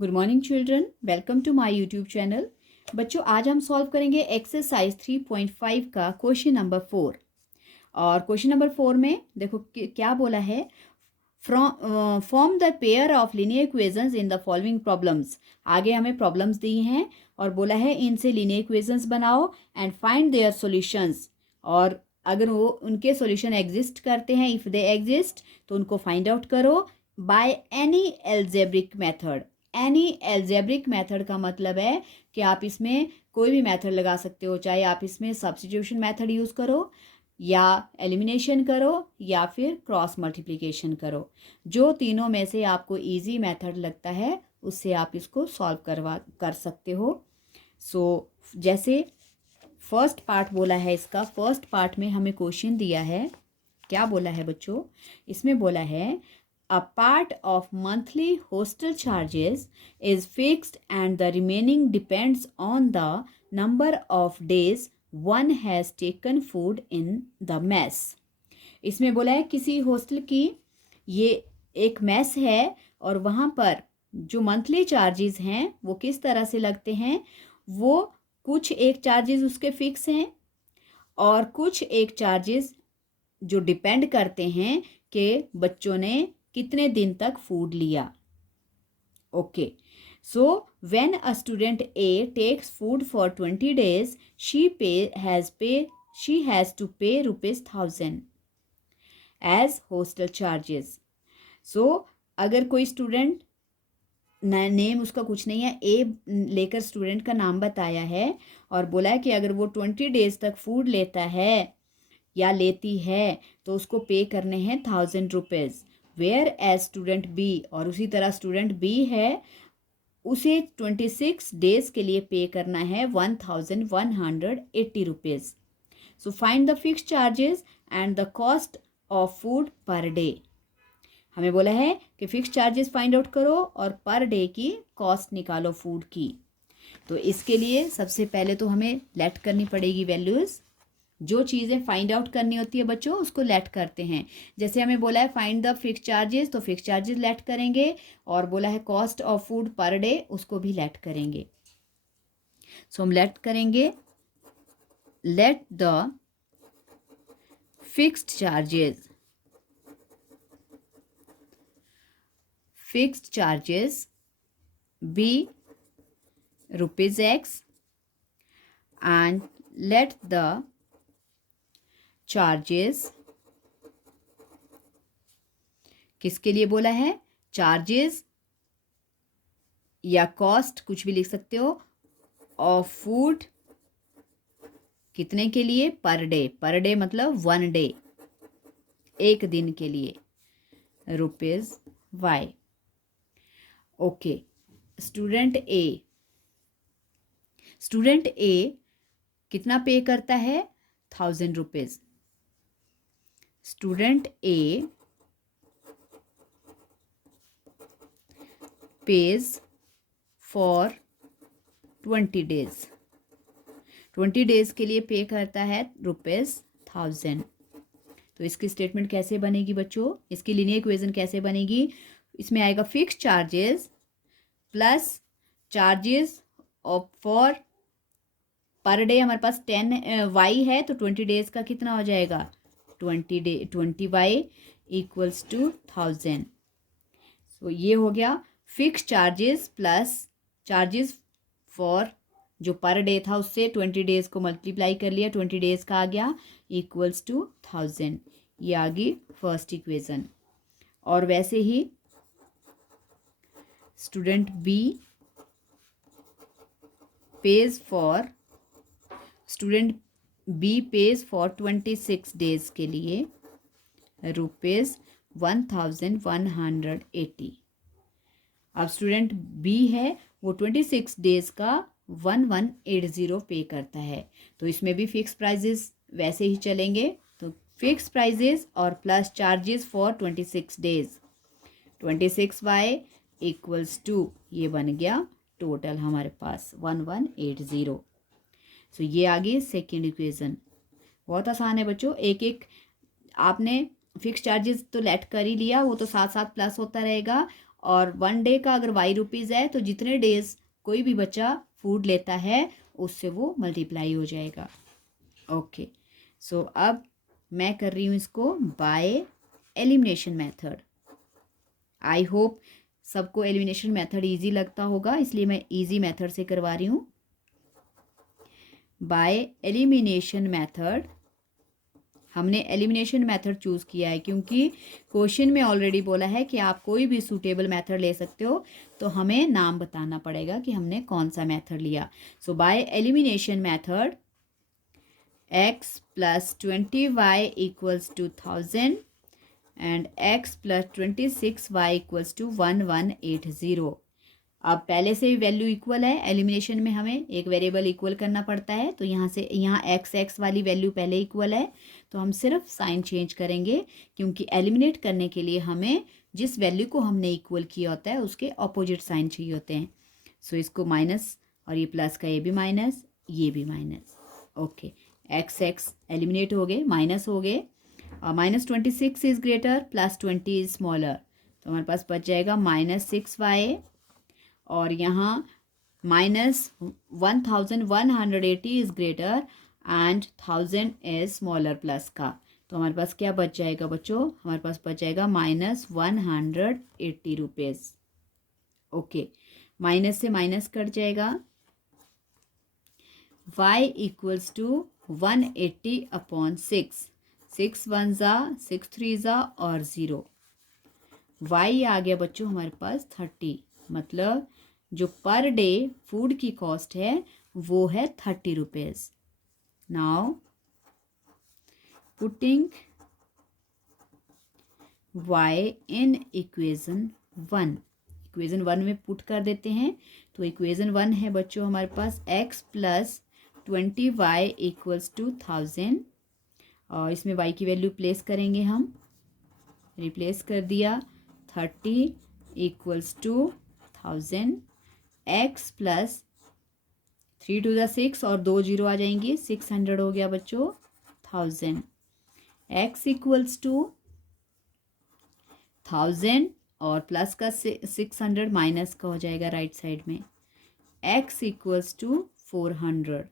Good morning children, welcome to my YouTube channel. बच्चों, आज हम सॉल्व करेंगे एक्सरसाइज 3.5 का क्वेश्चन नंबर 4। और क्वेश्चन नंबर 4 में देखो क्या बोला है। Form the pair of linear equations in the following problems. आगे हमें प्रॉब्लम्स दी हैं और बोला है इनसे लीनियर इक्वेशंस बनाओ एंड फाइंड देयर सॉल्यूशंस। और अगर वो उनके सॉल्यूशन एग्जिस्ट करते हैं, इफ़ दे एग्जिस्ट, तो उनको फाइंड आउट करो by any algebraic method. Any algebraic method का मतलब है कि आप इसमें कोई भी मेथड लगा सकते हो, चाहे आप इसमें सब्स्टिट्यूशन मेथड यूज़ करो या एलिमिनेशन करो या फिर क्रॉस मल्टीप्लिकेशन करो। जो तीनों में से आपको इजी मेथड लगता है उससे आप इसको सॉल्व कर सकते हो। जैसे फर्स्ट पार्ट बोला है, इसका फर्स्ट पार्ट में हमें क्वेश्चन दिया है। क्या बोला है बच्चों? इसमें बोला है a part of monthly hostel charges is fixed and the remaining depends on the number of days one has taken food in the mess। इसमें बोला है किसी हॉस्टल की ये एक मेस है और वहाँ पर जो मंथली चार्जेस हैं वो किस तरह से लगते हैं। वो कुछ एक चार्जेस उसके फिक्स हैं और कुछ एक चार्जेस जो डिपेंड करते हैं कि बच्चों ने कितने दिन तक फूड लिया। Okay, so when a student A takes food for 20 days, she has to pay ₹1000 as hostel charges. सो अगर कोई स्टूडेंट, नेम उसका कुछ नहीं है, ए लेकर स्टूडेंट का नाम बताया है और बोला है कि अगर वो 20 days तक फूड लेता है या लेती है तो उसको पे करने हैं ₹1000। वेयर एज स्टूडेंट बी, और उसी तरह स्टूडेंट बी है, उसे 26 days के लिए पे करना है ₹1180। So find the fix charges and the cost of food per day. हमें बोला है कि फिक्स चार्जेस फाइंड आउट करो और पर डे की कॉस्ट निकालो फूड की। तो इसके लिए सबसे पहले तो हमें लेट करनी पड़ेगी वैल्यूज़। जो चीज़ें फाइंड आउट करनी होती है बच्चों उसको लेट करते हैं। जैसे हमें बोला है फाइंड द फिक्स चार्जेस, तो फिक्स चार्जेस लेट करेंगे, और बोला है cost of food per day, उसको भी लेट करेंगे। सो हम लेट करेंगे, let the fixed charges be ₹X and let the charges, किसके लिए बोला है? चार्जेस या कॉस्ट कुछ भी लिख सकते हो, ऑफ फूड कितने के लिए? Per day. पर डे मतलब 1 day, एक दिन के लिए, ₹Y। ओके, स्टूडेंट ए कितना पे करता है? ₹1000। Student A pays for 20 days। 20 days के लिए पे करता है ₹1000। तो इसकी स्टेटमेंट कैसे बनेगी बच्चों? इसकी लीनियर इक्वेशन कैसे बनेगी? इसमें आएगा fix charges plus charges of for per day. हमारे पास 10Y है तो 20 days का कितना हो जाएगा? 20Y equals to 1000। सो ये हो गया fix charges plus charges for, जो पर डे था उससे 20 days को मल्टीप्लाई कर लिया, 20 days का आ गया, इक्वल्स टू 1000। ये आ गई फर्स्ट इक्वेशन। और वैसे ही student B pays for 26 days के लिए ₹1180। अब स्टूडेंट बी है वो 26 days का 1180 पे करता है, तो इसमें भी फिक्स प्राइजेस वैसे ही चलेंगे। तो फिक्स प्राइजेस और plus charges for 26 days, 26Y equals to, ये बन गया टोटल हमारे पास 1180। सो ये आ गई सेकेंड इक्वेशन। बहुत आसान है बच्चों, एक एक आपने फिक्स चार्जेस तो लेट कर ही लिया, वो तो साथ साथ प्लस होता रहेगा, और 1 डे का अगर y रुपीज़ है तो जितने डेज कोई भी बच्चा फूड लेता है उससे वो मल्टीप्लाई हो जाएगा। ओके, सो अब मैं कर रही हूँ इसको bye elimination method. I hope सबको एलिमिनेशन मेथड इजी लगता होगा, इसलिए मैं इजी मेथड से करवा रही हूँ। बाय एलिमिनेशन मेथड, हमने एलिमिनेशन मेथड चूज़ किया है क्योंकि क्वेश्चन में ऑलरेडी बोला है कि आप कोई भी सूटेबल मेथड ले सकते हो, तो हमें नाम बताना पड़ेगा कि हमने कौन सा मेथड लिया। So by elimination method x plus 20y equals to 1000 and x plus 26y equals to 1180। अब पहले से ही वैल्यू इक्वल है, एलिमिनेशन में हमें एक वेरिएबल इक्वल करना पड़ता है, तो यहाँ से यहाँ x वाली वैल्यू पहले इक्वल है, तो हम सिर्फ साइन चेंज करेंगे क्योंकि एलिमिनेट करने के लिए हमें जिस वैल्यू को हमने इक्वल किया होता है उसके ऑपोजिट साइन चाहिए होते हैं। सो इसको माइनस और ये प्लस का ये भी माइनस, ये भी माइनस। ओके, x एलिमिनेट हो गए, माइनस हो गए। -26 is greater plus 20 is smaller, तो हमारे पास बच जाएगा -6y और यहाँ -1180 is greater and 1000 is small r plus का, तो हमारे पास क्या बच जाएगा बच्चों, हमारे पास बच जाएगा -180 रुपीज़। ओके, माइनस से माइनस कट जाएगा, y इक्वल्स टू 180/6, 6 1 ज़ा 6 3 ज़ा और 0, y आ गया बच्चों हमारे पास 30, मतलब जो पर डे फूड की कॉस्ट है वो है 30 rupees. Now putting y in equation 1, equation 1 में पुट कर देते हैं, तो इक्वेशन 1 है बच्चों हमारे पास x plus 20y equals to 1000, और इसमें y की वैल्यू प्लेस करेंगे, हम रिप्लेस कर दिया, 30 इक्वल्स टू 1000, x प्लस 3 2 6 और 2 0 आ जाएंगी, 600 हो गया बच्चों 1000, x इक्वल्स टू 1000 और प्लस का 600 माइनस का हो जाएगा राइट साइड में, x इक्वल्स टू 400।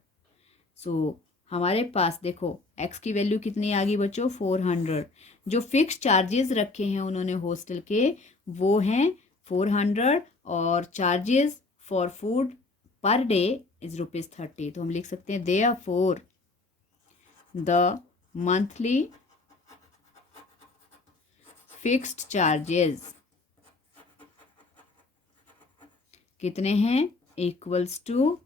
सो हमारे पास देखो x की वैल्यू कितनी आ गई बच्चों, 400। जो फिक्स चार्जेस रखे हैं उन्होंने हॉस्टल के वो हैं 400 और charges for food per day is ₹30, तो हम लिख सकते हैं therefore the monthly fixed charges कितने हैं, इक्वल्स टू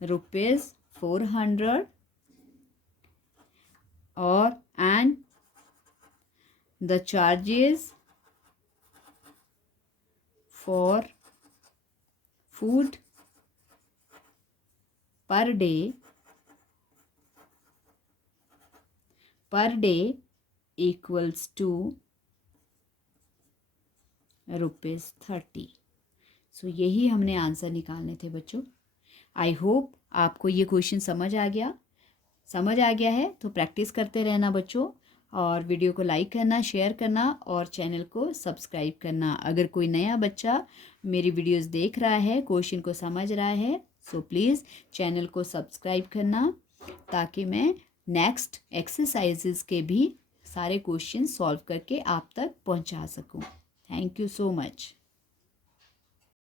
₹400 और and the charges for food per day equals to ₹30। So यही हमने आंसर निकालने थे बच्चों। आई होप आपको ये क्वेश्चन समझ आ गया है, तो प्रैक्टिस करते रहना बच्चों, और वीडियो को लाइक करना, शेयर करना और चैनल को सब्सक्राइब करना। अगर कोई नया बच्चा मेरी वीडियोस देख रहा है, क्वेश्चन को समझ रहा है, सो प्लीज़ चैनल को सब्सक्राइब करना ताकि मैं नेक्स्ट एक्सरसाइजेस के भी सारे क्वेश्चन सॉल्व करके आप तक पहुंचा सकूं। Thank you so much.